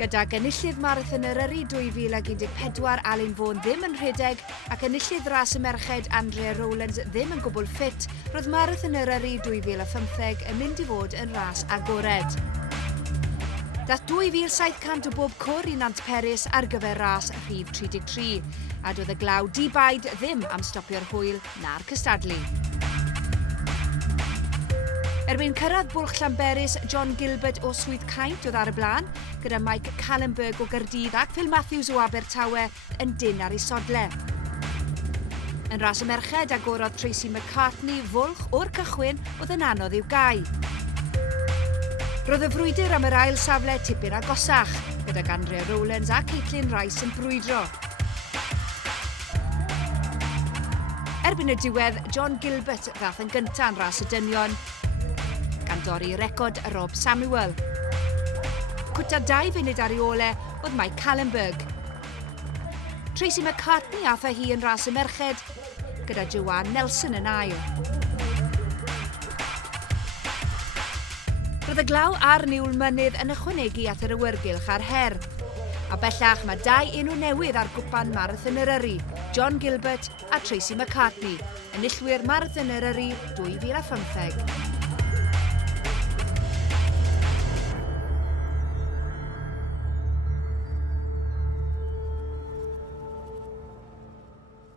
Gyda gynullydd marathon Eryri 2014 Alun Fawn ddim yn rhedeg ac enillydd ras y merched Andrea Rowlands ddim yn gwbl ffit, roedd marathon Eryri 2015 yn mynd i fod yn ras agored. Daeth 2,700 o bob cwr i Nant Peris ar gyfer ras rhif 33, a doedd y glaw dibaid ddim am stopio'r hwyl na'r cystadlu. Erbyn cyrraedd bwlch Llanberis, John Gilbert o Swydd Caint oedd ar y blaen, gyda Mike Callenberg o Gaerdydd ac Phil Matthews o Abertawe yn dyn ar ei sodle. Yn ras y merched agorodd Tracy McCartney fwlch o'r cychwyn oedd yn anodd i'w gau. Roedd y frwydr am yr ail safle tipyn agosach, gyda Andrea Rowlands a Caitlin Rice yn brwydro. Erbyn y diwedd, John Gilbert ddaeth yn gyntaf yn ras y dynion, gan dorri record Rob Samuel. Cwta 2 funud ar ei ole oedd Mike Callenberg. Tracy McCartney ath â hi yn ras y merched, gyda Joanne Nelson yn ail. Roedd y glaw a'r niwl mynydd yn ychwanegu at yr awyrgylch a'r her. A bellach mae 2 enw newydd ar gwpan marathon Eryri, John Gilbert a Tracy McCartney, enillwyr marathon Eryri 2015.